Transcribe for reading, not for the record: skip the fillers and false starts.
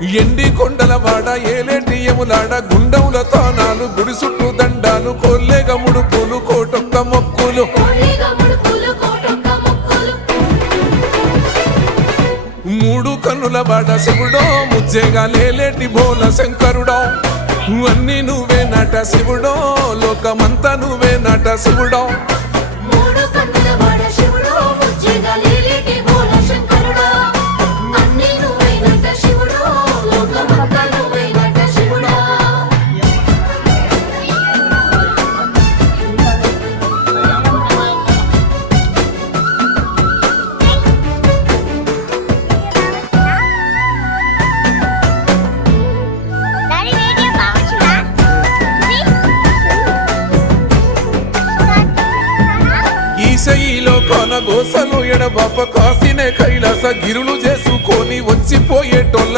ఎండి కొండల వాడ ఏలేటియములాడ గుండముల తానాలు గుడి చుట్టూ దండాలు కొల్లేగ ముడుపులు కోటొక్క మొక్కులు మూడు కన్నుల వాడ శివుడో ముజ్జేగా లేలేటి బోల శంకరుడో అన్ని నువ్వే నట శివుడో లోకమంతా నువ్వే నట శివుడో ఈశయిలో కొన గోసలు ఎడబాప కాసినే కైలాస గిరులు చేసుకొని వచ్చిపోయేటోళ్ళ